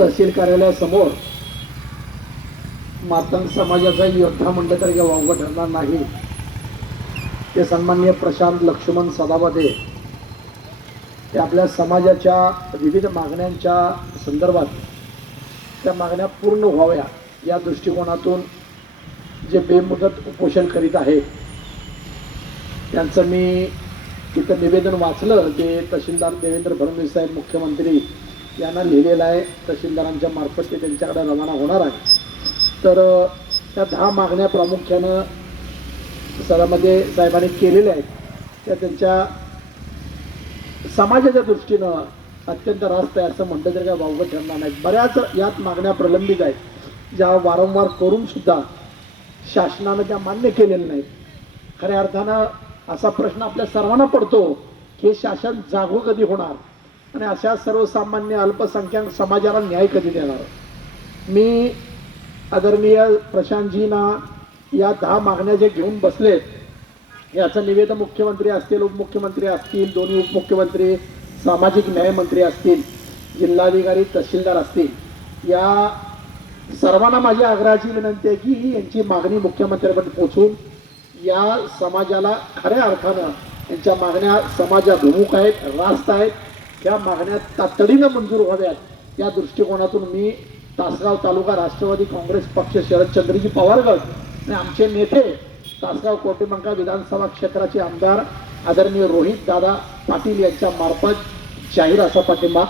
तहसील कार्यालयासमोर मातंग समाजाचा योद्धा म्हणलं तर काही वावगं ठरणार नाही. ते सन्माननीय प्रशांत लक्ष्मण सदावदे ते आपल्या समाजाच्या विविध मागण्यांच्या संदर्भात त्या मागण्या पूर्ण व्हाव्या या दृष्टिकोनातून जे बेमुदत उपोषण करीत आहे त्यांचं मी तिथं निवेदन वाचलं. ते तहसीलदार देवेंद्र फडणवीस साहेब मुख्यमंत्री यांना लिहिलेलं आहे तहसीलदारांच्या मार्फत ते त्यांच्याकडे रवाना होणार आहे. तर त्या दहा मागण्या प्रामुख्यानं सरामध्ये साहेबांनी केलेल्या आहेत. त्या त्यांच्या समाजाच्या दृष्टीनं अत्यंत रास्त आहे असं म्हटलं तरी काय वावगं ठरणार नाही. बऱ्याच यात मागण्या प्रलंबित आहेत. ज्या वारंवार करूनसुद्धा शासनानं त्या मान्य केलेल्या नाहीत. खऱ्या अर्थानं असा प्रश्न आपल्या सर्वांना पडतो की हे शासन जागो कधी होणार? आणि अशा सर्वसामान्य अल्पसंख्याक समाजाला न्याय कधी देणार? मी आदरणीय प्रशांतजींना या दहा मागण्या जे घेऊन बसलेत याचं निवेदन मुख्यमंत्री असतील उपमुख्यमंत्री असतील दोन्ही उपमुख्यमंत्री सामाजिक न्यायमंत्री असतील जिल्हाधिकारी तहसीलदार असतील या सर्वांना माझी आग्रहाची विनंती आहे की ही यांची मागणी मुख्यमंत्र्यांपर्यंत पोचून या समाजाला खऱ्या अर्थानं यांच्या मागण्या समाजाभिमुख आहेत रास्त आहेत या मागण्या तातडीनं मंजूर व्हाव्यात. या दृष्टिकोनातून मी तासगाव तालुका राष्ट्रवादी काँग्रेस पक्ष शरदचंद्रजी पवार गट आणि आमचे नेते तासगाव कोटेमंका विधानसभा क्षेत्राचे आमदार आदरणीय रोहित दादा पाटील यांच्या मार्फत जाहीर असा पाठिंबा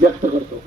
व्यक्त करतो.